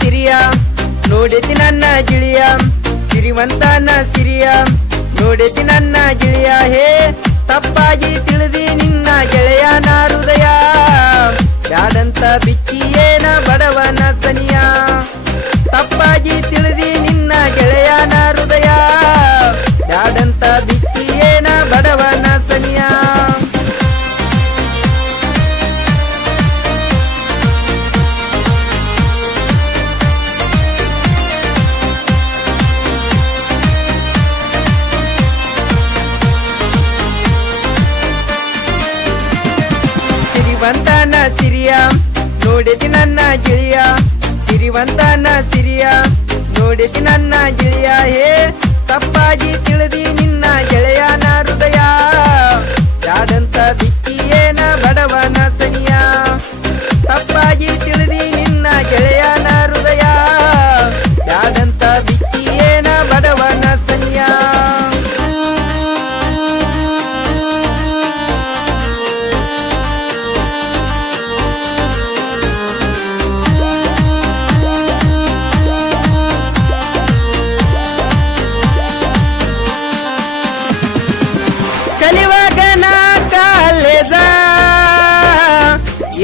ಸಿರಿಯ ನೋಡಿತಿ ನನ್ನ ಗಿಳಿಯ ಸಿರಿವಂತನ ಸಿರಿಯ ನೋಡಿತಿ ನನ್ನ ಗಿಳಿಯ ಹೇ ತಪ್ಪಾಗಿ ತಿಳಿದಿ ನಿನ್ನ ಗೆಳೆಯನ ಹೃದಯ ಬ್ಯಾಡಂತ ಬಿಚ್ಚಿಯೇನ ಬಡವನ ಸನಿಯ ತಪ್ಪಾಗಿ ತಿಳಿದಿ ನಿನ್ನ ಗೆಳೆಯನ ಹೃದಯ ಬ್ಯಾಡಂತ ಬಿಚ್ಚಿಯೇನ ಬಡವನ ಸನಿಯ ಸಿರಿವಂತನ ಸಿರಿಯ ನೋಡಿದಿ ನನ್ನ ಗಿಳಿಯ ಸಿರಿವಂತನ ಸಿರಿಯ ನೋಡಿದಿ ನನ್ನ ಗಿಳಿಯ ಹೇ ತಪ್ಪಾಗಿ ತಿಳಿದಿ ನಿನ್ನ ಗೆಳೆಯನ ಹೃದಯ ಯಾಡಂತ ಬಿಚ್ಚಿಯೇನ ಬಡವನ ಸನಿಯ ತಪ್ಪಾಗಿ ತಿಳಿದಿ ನಿನ್ನ ಗೆಳೆಯನ ಹೃದಯ ಯಾಡಂತ ಬಿಚ್ಚಿಯೇನ ಬಡವನ ಸನಿಯ ಕಲಿವಾಗ ನಾ ಕಾಲೇಜ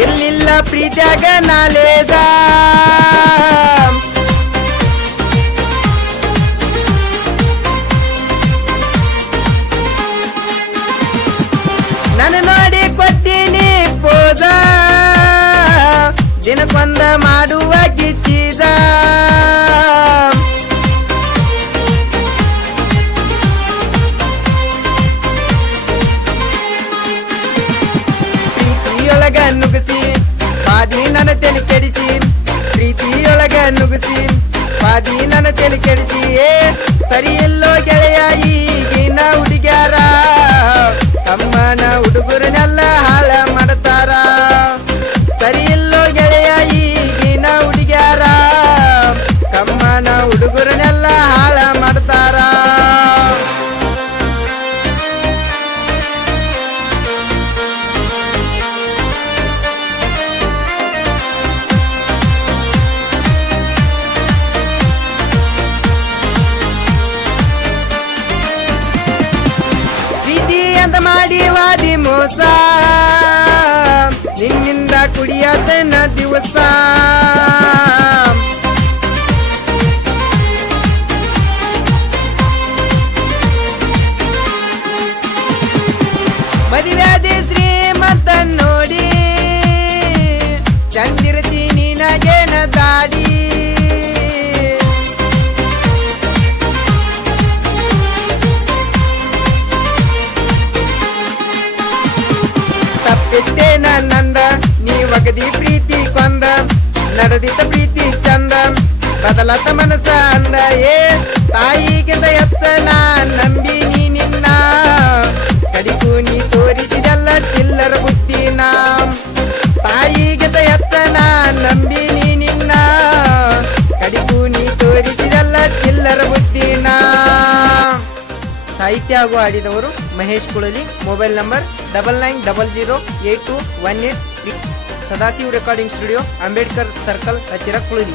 ಇರ್ಲಿಲ್ಲ ಪ್ರೀತ್ಯಾಗ ನಾಲೇಜ ನಾನು ನೋಡಿ ಕೊಟ್ಟಿನಿ ಪೋಜ ದಿನಕ್ಕೊಂದ ಮಾಡುವ ಗಿಚ್ಚಿದ ಪ್ರೀತಿಯೊಳಗ ನುಗ್ಗಿಸಿ ಪಾದಿ ನನ್ನ ತಲೆ ಕೆಡಿಸಿ ಪ್ರೀತಿಯೊಳಗ ನುಗ್ಗಿಸಿ ಪಾದಿ ನನ್ನ ತಲೆ ಕೆಡಿಸಿ ಸರಿ ಎಲ್ಲೋ ಗೆಳೆಯ ಈಗಿನ ಹುಡುಗ್ಯಾರ ತಮ್ಮನ ಹುಡುಗರನ್ನೆಲ್ಲ ಹಾಳ ಮಾಡ್ತಾರ ಸರಿ ಎಲ್ಲೋ ಗೆಳೆಯ ಈಗಿನ ಹುಡುಗ್ಯಾರ ತಮ್ಮನ ಹುಡುಗರನ್ನೆಲ್ಲ ಹಾಳ ಮಾಡ್ತಾರ ಅಂತ ಮಾಡಿ ವಾದಿ ಮೋಸ ನಿನ್ನಿಂದ ಕುಡಿಯತನ ದಿವಸ ಮದುವೆಯಾದಿ ಶ್ರೀಮಂತ ನೋಡಿ ಚಂದಿರ್ತಿ ನಿನಗೇನ ದಾಡಿ ತಪ್ಪಿದ್ದೇನ ನಂದ ನೀ ಒಗದಿ ಪ್ರೀತಿ ಕೊಂದ ನಡೆದಿದ್ದ ಪ್ರೀತಿ ಚಂದ ಬದಲತ ಮನಸ ಅಂದ ತಾಯಿಗಿಂತ ಎತ್ತ ನಾ ನಂಬಿ ನೀ ನಿನ್ನ ಕಡಿಗೂ ನೀ ತೋರಿಸಿದಲ್ಲ ಚಿಲ್ಲರ ಬುದ್ಧಿನ ತಾಯಿಗಿಂತ ಎತ್ತ ನಾ ನಂಬಿ ನೀ ನಿನ್ನ ಕಡಿಗೂ ನೀ ತೋರಿಸಿದಲ್ಲ ಚಿಲ್ಲರ ಬುದ್ಧಿನ ಸಾಹಿತ್ಯ ಹಾಗೂ ಆಡಿದವರು Mahesh Kulali mobile number 99008218 Sadashiv recording studio Ambedkar circle ಹತ್ತಿರ ಕುಳಲಿ.